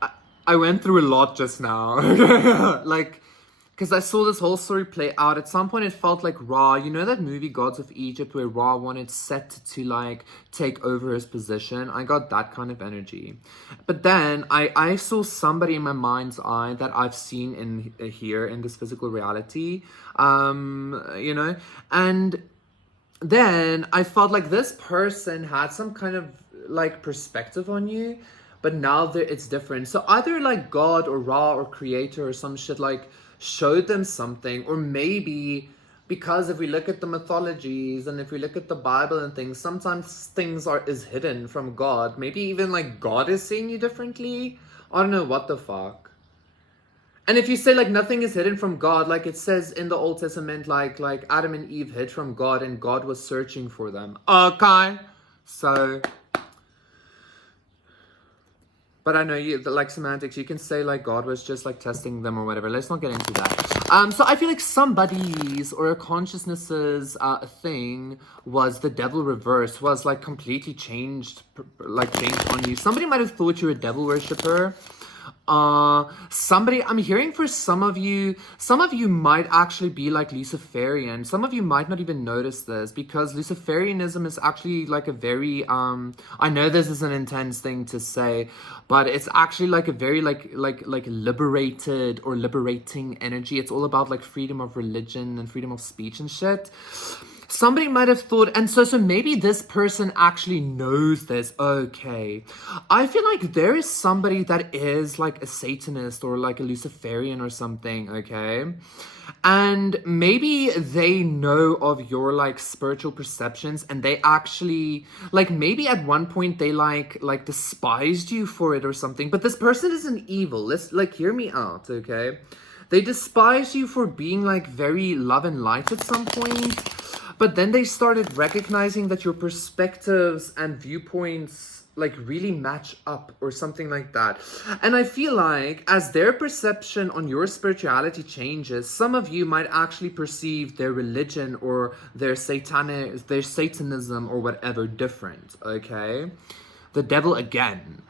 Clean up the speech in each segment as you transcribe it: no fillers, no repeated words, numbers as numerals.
I, I went through a lot just now. Like, because I saw this whole story play out. At some point, it felt like Ra. You know that movie Gods of Egypt where Ra wanted Set to like take over his position? I got that kind of energy. But then I saw somebody in my mind's eye that I've seen in here in this physical reality. You know, and then I felt like this person had some kind of like perspective on you, but now it's different. So either like God or Ra or Creator or some shit like showed them something, or maybe because if we look at the mythologies and if we look at the Bible and things, sometimes things are is hidden from God. Maybe even like God is seeing you differently. I don't know what the fuck. And if you say like nothing is hidden from God, like it says in the Old Testament, like Adam and Eve hid from God and God was searching for them. Okay. So, but I know you like semantics. You can say like God was just like testing them or whatever. Let's not get into that. So I feel like somebody's or a consciousness's thing was the devil reverse, was like completely changed, like changed on you. Somebody might have thought you were a devil worshiper. Somebody, I'm hearing for some of you might actually be like Luciferian. Some of you might not even notice this because Luciferianism is actually like a very I know this is an intense thing to say, but it's actually like a very like liberated or liberating energy. It's all about like freedom of religion and freedom of speech and shit. Somebody might have thought, and so maybe this person actually knows this. Okay, I feel like there is somebody that is like a Satanist or like a Luciferian or something, okay? And maybe they know of your like spiritual perceptions, and they actually like maybe at one point they like despised you for it or something. But this person isn't evil. Let's like hear me out, okay? They despise you for being like very love and light at some point. But then they started recognizing that your perspectives and viewpoints like really match up or something like that. And I feel like as their perception on your spirituality changes, some of you might actually perceive their religion or their satanism or whatever different, okay? The devil again.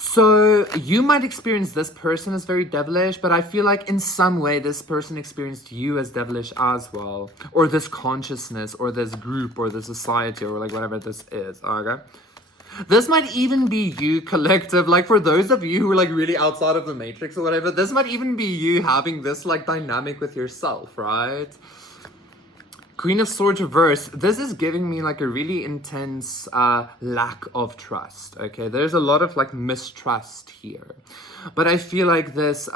So you might experience this person as very devilish, but I feel like in some way this person experienced you as devilish as well. Or this consciousness, or this group, or this society, or like whatever this is, okay? This might even be you collective, like for those of you who are like really outside of the matrix or whatever, this might even be you having this like dynamic with yourself, right? Queen of Swords reverse. This is giving me like a really intense lack of trust. Okay, there's a lot of like mistrust here, but I feel like this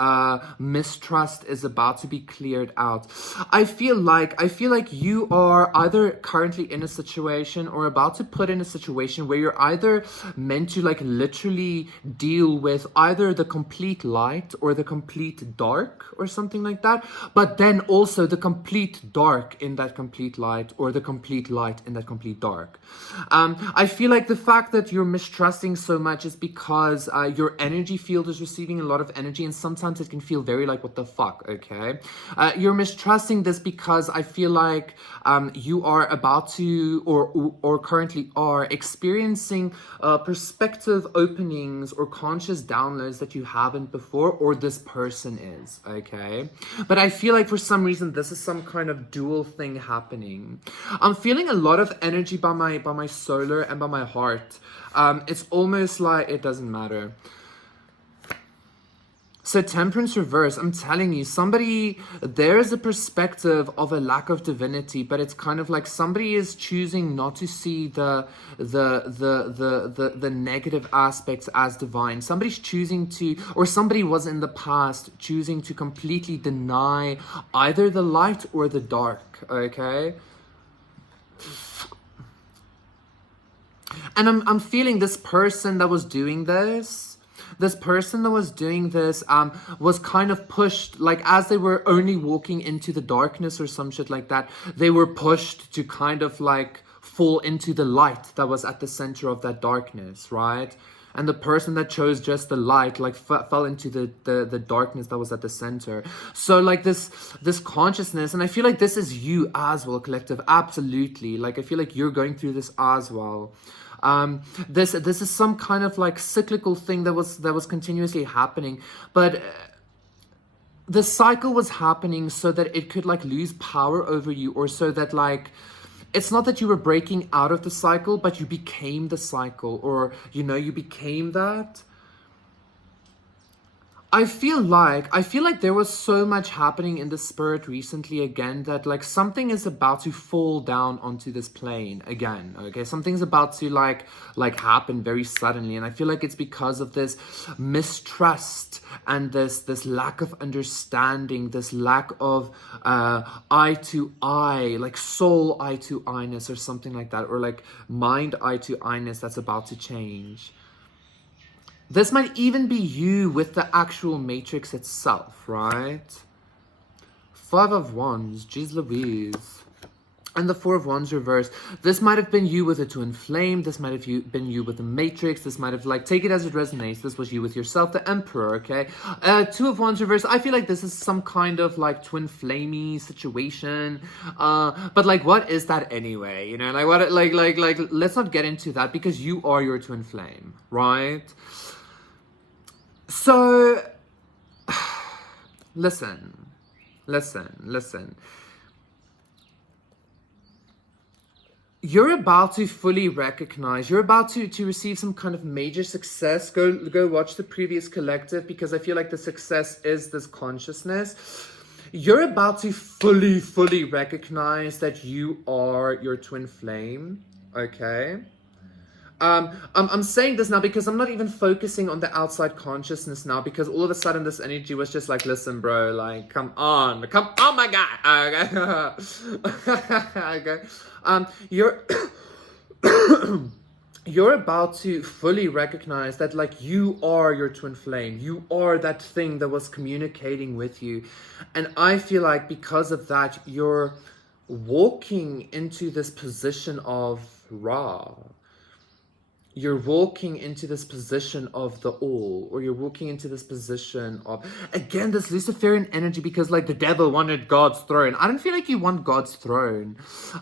mistrust is about to be cleared out. I feel like you are either currently in a situation or about to put in a situation where you're either meant to like literally deal with either the complete light or the complete dark or something like that, but then also the complete dark in that complete light or the complete light in that complete dark. I feel like the fact that you're mistrusting so much is because your energy field is receiving a lot of energy, and sometimes it can feel very like what the fuck, okay? You're mistrusting this because I feel like you are about to or currently are experiencing perspective openings or conscious downloads that you haven't before, or this person is, okay? But I feel like for some reason this is some kind of dual thing happening. I'm feeling a lot of energy by my solar and by my heart. It's almost like it doesn't matter. So Temperance reverse, I'm telling you, there's a perspective of a lack of divinity, but it's kind of like somebody is choosing not to see the negative aspects as divine. Somebody's choosing to, or somebody was in the past choosing to completely deny either the light or the dark, okay? And I'm feeling this person that was doing this, was kind of pushed, like as they were only walking into the darkness or some shit like that, they were pushed to kind of like fall into the light that was at the center of that darkness, right? And the person that chose just the light like fell into the darkness that was at the center. So like this consciousness, and I feel like this is you as well, collective, absolutely. Like I feel like you're going through this as well. This is some kind of like cyclical thing that was continuously happening, but the cycle was happening so that it could like lose power over you, or so that like it's not that you were breaking out of the cycle, but you became the cycle, or you became that. I feel like there was so much happening in the spirit recently again, that like something is about to fall down onto this plane again. Okay, something's about to like happen very suddenly, and I feel like it's because of this mistrust and this lack of understanding, this lack of eye to eye, like soul eye to eye-ness or something like that, or like mind eye to eye-ness that's about to change. This might even be you with the actual matrix itself, right? 5 of Wands, jeez Louise. And the 4 of Wands reversed. This might have been you with a twin flame. This might have been you with the matrix. This might have, like, take it as it resonates. This was you with yourself, the Emperor, okay? 2 of Wands reversed. I feel like this is some kind of, like, twin flamey situation. But, like, what is that anyway? You know, like, what, like, let's not get into that, because you are your twin flame, right? So, listen. You're about to fully recognize, you're about to receive some kind of major success. Go watch the previous collective, because I feel like the success is this consciousness. You're about to fully recognize that you are your twin flame, okay? I'm saying this now because I'm not even focusing on the outside consciousness now, because all of a sudden this energy was just like, listen, bro, like, come on, my guy. Okay. You're you're about to fully recognize that, like, you are your twin flame. You are that thing that was communicating with you. And I feel like because of that, you're walking into this position of Ra. You're walking into this position of the all, or you're walking into this position of, again, this Luciferian energy, because like the devil wanted God's throne. I don't feel like you want God's throne.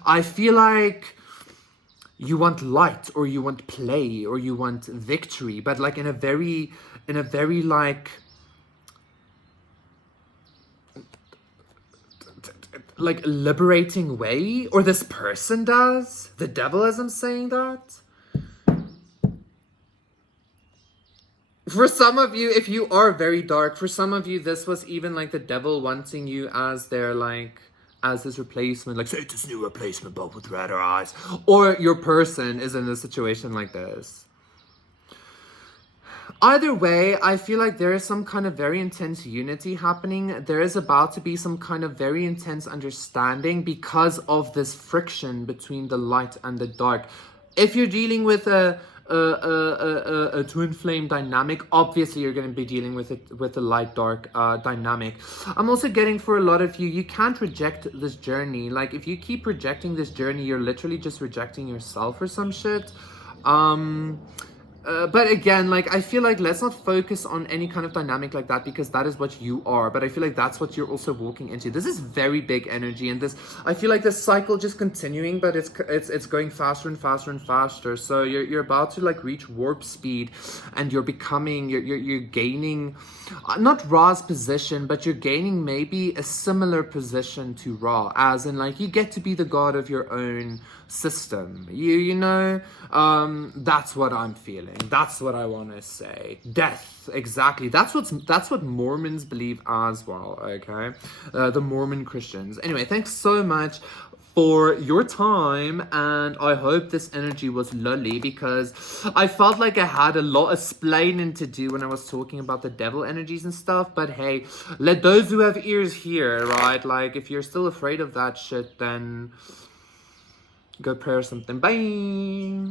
I feel like you want light, or you want play, or you want victory, but like in a very like liberating way, or this person does. The devil, as I'm saying that. For some of you, if you are very dark, for some of you, this was even like the devil wanting you as their, like, as this replacement, like, say it's this new replacement, but with redder eyes. Or your person is in a situation like this. Either way, I feel like there is some kind of very intense unity happening. There is about to be some kind of very intense understanding because of this friction between the light and the dark. If you're dealing with a twin flame dynamic, obviously you're going to be dealing with it with the light dark dynamic. I'm also getting, for a lot of you can't reject this journey. Like, if you keep rejecting this journey, you're literally just rejecting yourself or some shit. But again, like, I feel like let's not focus on any kind of dynamic like that, because that is what you are. But I feel like that's what you're also walking into. This is very big energy, and this, I feel like this cycle just continuing, but it's going faster and faster and faster. So you're about to like reach warp speed, and you're gaining not Ra's position, but you're gaining maybe a similar position to Ra, as in like you get to be the god of your own system. You know, that's what I'm feeling. That's what I want to say. Death, exactly. That's what Mormons believe as well. Okay, the Mormon Christians. Anyway, thanks so much for your time, and I hope this energy was lully, because I felt like I had a lot of splaining to do when I was talking about the devil energies and stuff. But hey, let those who have ears hear, right? Like, if you're still afraid of that shit, then go pray or something. Bye.